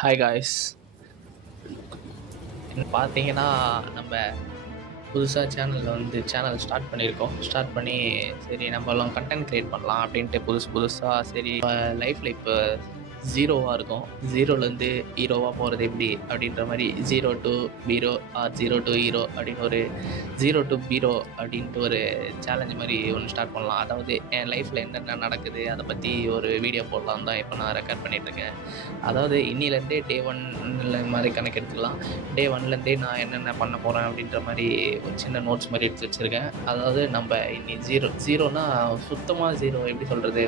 Hi guys. பார்த்தீங்கன்னா நம்ம புதுசாக சேனல் ஸ்டார்ட் பண்ணியிருக்கோம். ஸ்டார்ட் பண்ணி சரி நம்மலாம் கண்டென்ட் க்ரியேட் பண்ணலாம் அப்படின்ட்டு புதுசாக சரி லைஃப்பில் இப்போ ஜீரோவாக இருக்கும். ஜீரோலேருந்து ஹீரோவாக போகிறது எப்படி அப்படின்ற மாதிரி zero to bureau or zero to hero அப்படின்னு ஒரு ஜீரோ டு பீரோ அப்படின்ட்டு ஒரு சேலஞ்ச் மாதிரி ஒன்று ஸ்டார்ட் பண்ணலாம். அதாவது என் லைஃப்பில் என்னென்ன நடக்குது அதை பற்றி ஒரு வீடியோ போடலாம் தான் இப்போ நான் ரெக்கார்ட் பண்ணிகிட்ருக்கேன். அதாவது இன்னிலேருந்தே டே ஒன்ல மாதிரி கணக்கு எடுத்துக்கலாம். டே ஒன்லேருந்தே நான் என்னென்ன பண்ண போகிறேன் அப்படின்ற மாதிரி ஒரு சின்ன நோட்ஸ் மாதிரி எடுத்து வச்சுருக்கேன். அதாவது நம்ம இன்னி ஜீரோனா சுத்தமாக ஜீரோ எப்படி சொல்கிறது,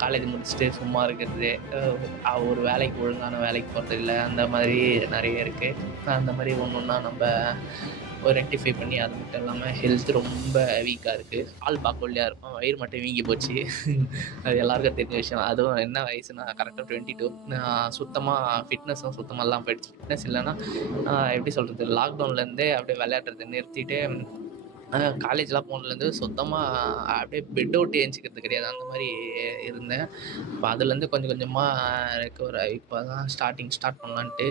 காலேஜ் முடிச்சுட்டு சும்மா இருக்கிறது, ஒரு வேலைக்கு ஒழுங்கான வேலைக்கு போகிறது இல்லை, அந்த மாதிரி நிறைய இருக்குது. அந்த மாதிரி ஒன்றா நம்ம ஒரு ரெக்டிஃபை பண்ணி அது மட்டும் இல்லாமல் ஹெல்த் ரொம்ப வீக்காக இருக்குது. ஆள் பார்க்க ஒல்லியாக இருக்கும், வயிறு மட்டும் வீங்கி போச்சு. அது எல்லாருக்கும் தெரிஞ்ச விஷயம். அதுவும் என்ன வயசுனா கரெக்டாக 22. நான் சுத்தமாக ஃபிட்னஸும் சுத்தமாக எல்லாம் போயிடுச்சு. ஃபிட்னஸ் இல்லைன்னா எப்படி சொல்கிறது, லாக்டவுன்லேருந்தே அப்படியே விளையாடுறது நிறுத்திட்டு காலேஜ்லாம் போனதுலேருந்து சுத்தமாக அப்படியே பெட் அவுட் ஏஞ்சிக்கிறது கிடையாது, அந்த மாதிரி இருந்தேன். இப்போ அதுலேருந்து கொஞ்சம் கொஞ்சமாக ரெக்கவர் ஆகி இப்போ தான் ஸ்டார்ட் பண்ணலான்ட்டு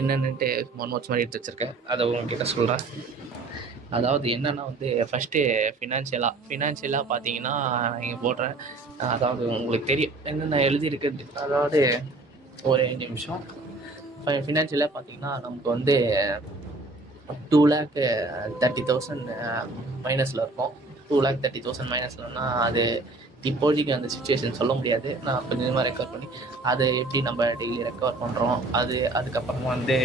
என்னென்னட்டு நோட்ஸ் மாதிரி எடுத்து வச்சுருக்கேன். அதை உங்ககிட்ட சொல்கிறேன். அதாவது என்னென்னா வந்து ஃபஸ்ட்டு ஃபினான்ஷியலாக பார்த்தீங்கன்னா இங்கே போடுறேன். அதாவது உங்களுக்கு தெரியும் என்னென்ன எழுதியிருக்குது. அதாவது ஒரு நிமிஷம். ஃபினான்ஷியலாக பார்த்தீங்கன்னா நமக்கு வந்து 2,30,000 மைனஸில் இருக்கும். 2,30,000 மைனஸ்லன்னா அது இப்போதைக்கு அந்த சுச்சுவேஷன் சொல்ல முடியாது. நான் கொஞ்சம் கொஞ்சமாக ரெக்கவர் பண்ணி அதை எப்படி நம்ம டெய்லி ரெக்கவர் பண்ணுறோம், அதுக்கப்புறமா வந்து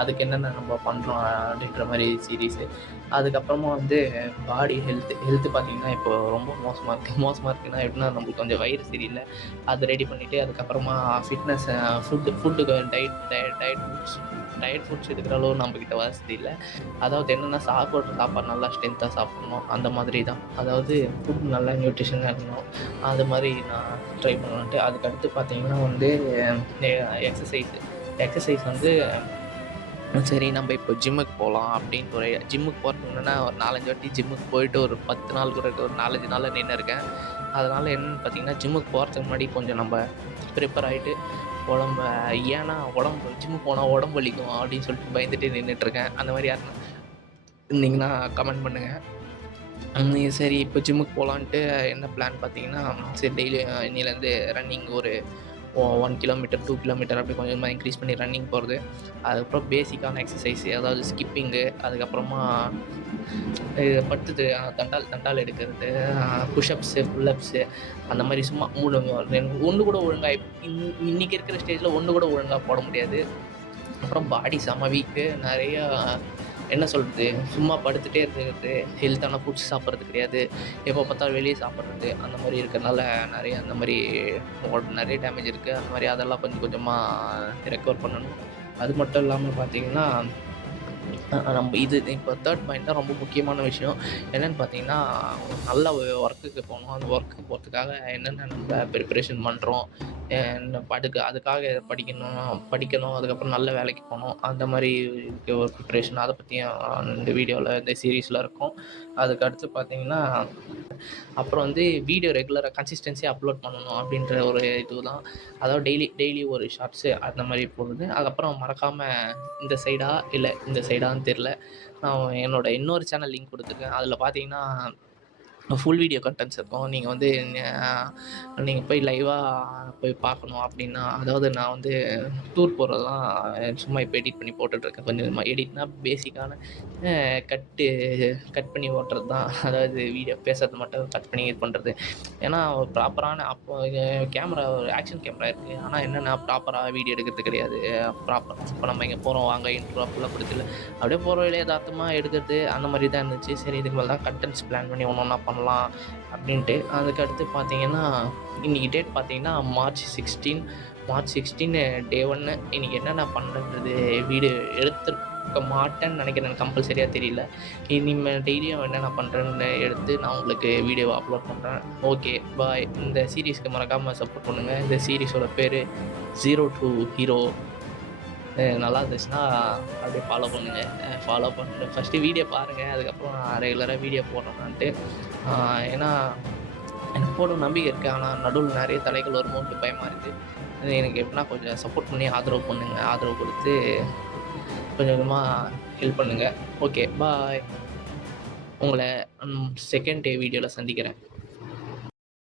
அதுக்கு என்னென்ன நம்ம பண்ணுறோம் அப்படின்ற மாதிரி சீரீஸு. அதுக்கப்புறமா வந்து பாடி ஹெல்த்து பார்த்திங்கன்னா இப்போ ரொம்ப மோசமாக இருக்குன்னா எப்படின்னா நம்மளுக்கு கொஞ்சம் வயிறு சரியில்லை, அதை ரெடி பண்ணிவிட்டு அதுக்கப்புறமா ஃபிட்னஸ் ஃபுட்டுக்கு டயட் ஃபுட்ஸ் எடுக்கிற அளவு நம்மக்கிட்ட வசதி இல்லை. அதாவது என்னென்னா சாப்பாடு நல்லா ஸ்ட்ரென்த்தாக சாப்பிட்ணும், அந்த மாதிரி தான். அதாவது ஃபுட் நல்லா நியூட்ரிஷனாக இருக்கணும், அது மாதிரி நான் ட்ரை பண்ணுவேன்ட்டு. அதுக்கடுத்து பார்த்திங்கன்னா வந்து எக்ஸசைஸ் வந்து சரி நம்ம இப்போ ஜிம்முக்கு போகலாம் அப்படின்ட்டு ஒரு ஜிம்முக்கு போகிறதுக்கு முன்னாடி ஒரு 4-5 வாட்டி ஜிம்முக்கு போயிட்டு ஒரு 10 நாள் கூட ஒரு 4-5 நாளில் நின்று இருக்கேன். அதனால் என்னென்னு பார்த்தீங்கன்னா ஜிம்முக்கு போகிறதுக்கு முன்னாடி கொஞ்சம் நம்ம ப்ரிப்பேர் ஆகிட்டு ஏன்னா ஜிம்முக்கு போனால் உடம்பு வலிக்கும் அப்படின்னு சொல்லிட்டு பயந்துட்டு நின்றுட்டுருக்கேன். அந்த மாதிரி யாருன்னா இருந்தீங்கன்னா கமெண்ட் பண்ணுங்கள். சரி இப்போ ஜிம்முக்கு போகலான்ட்டு என்ன பிளான் பார்த்தீங்கன்னா, சரி டெய்லி இன்னிலேருந்து ரன்னிங் ஒரு 1 கிலோமீட்டர் 2 கிலோமீட்டர் அப்படி கொஞ்சமாக இன்க்ரீஸ் பண்ணி ரன்னிங் போகிறது. அதுக்கப்புறம் பேசிக்கான எக்ஸசைஸ் அதாவது ஸ்கிப்பிங்கு, அதுக்கப்புறமா படுத்துட்டு தண்டால் எடுக்கிறது, புஷ்அப்ஸு புல்லப்ஸு, அந்த மாதிரி சும்மா ஒன்று கூட ஒழுங்காக இன்றைக்கி இருக்கிற ஸ்டேஜில் ஒன்று கூட ஒழுங்காக போட முடியாது. அப்புறம் பாடி செம வீக்கு, நிறையா என்ன சொல்கிறது, சும்மா படுத்துகிட்டே இருக்கிறது, ஹெல்த்தான ஃபுட்ஸ் சாப்பிட்றது கிடையாது, எப்போ பார்த்தாலும் வெளியே சாப்பிட்றது, அந்த மாதிரி இருக்கிறனால அந்த மாதிரி நிறைய டேமேஜ் இருக்குது. அந்த மாதிரி அதெல்லாம் கொஞ்சம் கொஞ்சமாக ரெக்கவர் பண்ணணும். அது மட்டும் இல்லாமல் பார்த்திங்கன்னா நம்ம இது இப்போ தேர்ட் பாயிண்ட் தான் ரொம்ப முக்கியமான விஷயம். என்னென்னு பார்த்தீங்கன்னா நல்ல ஒர்க்குக்கு போகணும். அந்த ஒர்க்குக்கு போகிறதுக்காக என்னென்ன நம்ம ப்ரிப்பரேஷன் பண்ணுறோம், அதுக்காக படிக்கணும், அதுக்கப்புறம் நல்ல வேலைக்கு போகணும், அந்த மாதிரி ஒரு ப்ரிப்ரேஷன், அதை பற்றியும் இந்த வீடியோவில் இந்த சீரீஸில் இருக்கும். அதுக்கடுத்து பார்த்திங்கன்னா அப்புறம் வந்து வீடியோ ரெகுலராக கன்சிஸ்டன்சியாக அப்லோட் பண்ணணும் அப்படின்ற ஒரு இது தான். அதாவது டெய்லி ஒரு ஷார்ட்ஸு அந்த மாதிரி போடுறது. அதுக்கப்புறம் மறக்காமல் இந்த சைடான்னு தெரில, நான் என்னோடய இன்னொரு சேனல் லிங்க் கொடுத்துருக்கேன். அதில் பார்த்தீங்கன்னா ஃபுல் வீடியோ கண்டென்ட்ஸ் இருக்கும். நீங்கள் வந்து நீங்கள் போய் லைவாக போய் பார்க்கணும் அப்படின்னா, அதாவது நான் வந்து டூர் போகிறதெல்லாம் சும்மா இப்போ எடிட் பண்ணி போட்டுட்ருக்கேன். கொஞ்சம் எடிட்னால் பேசிக்கான கட் பண்ணி ஓட்டுறது தான். அதாவது வீடியோ பேசுகிறது மட்டும் கட் பண்ணி இது பண்ணுறது. ஏன்னா ப்ராப்பரான கேமரா ஒரு ஆக்ஷன் கேமரா இருக்குது, ஆனால் என்னென்னா ப்ராப்பராக வீடியோ எடுக்கிறது கிடையாது. இப்போ நம்ம இங்கே போகிறோம் வாங்க இன்ட்ரோ அப்படிலாம் கொடுத்துல அப்படியே போகிற வழியே யதார்த்தமாக எடுக்கிறது, அந்த மாதிரி தான் இருந்துச்சு. சரி இதுக்கு மேலே தான் கண்டென்ட்ஸ் பிளான் பண்ணி ஒன்றா பண்ணலாம் அப்படின்ட்டு. அதுக்கடுத்து பார்த்தீங்கன்னா இன்றைக்கி டேட் பார்த்தீங்கன்னா மார்ச் 16 டே 1. இன்றைக்கி என்னென்ன பண்ணுறது வீடியோ எடுத்துருக்க மாட்டேன்னு நினைக்கிறேன், கம்பல்சரியாக தெரியல. இனிமேல் டெய்லியும் என்னென்ன பண்ணுறேன்னு எடுத்து நான் உங்களுக்கு வீடியோவை அப்லோட் பண்ணுறேன். Okay bye. இந்த சீரீஸ்க்கு மறக்காமல் சப்போர்ட் பண்ணுங்கள். இந்த சீரீஸோட பேர் ஜீரோ டு ஹீரோ. நல்லா இருந்துச்சுன்னா அப்படியே ஃபாலோ பண்ணுங்கள். ஃபஸ்ட்டு வீடியோ பாருங்கள், அதுக்கப்புறம் ரெகுலராக வீடியோ போடணுன்ட்டு. ஏன்னா எனக்கு போடணும் நம்பிக்கை இருக்குது, ஆனால் நடுவில் நிறைய தடைகள் வருமோன்ட்டு பயமாக இருக்குது. எனக்கு எப்படின்னா கொஞ்சம் சப்போர்ட் பண்ணி ஆதரவு பண்ணுங்க. ஆதரவு குடுத்து கொஞ்சம் கொஞ்சமா ஹெல்ப் பண்ணுங்க. ஓகே. பாய். உங்கள 2nd டே வீடியோல சந்திக்கிறேன்.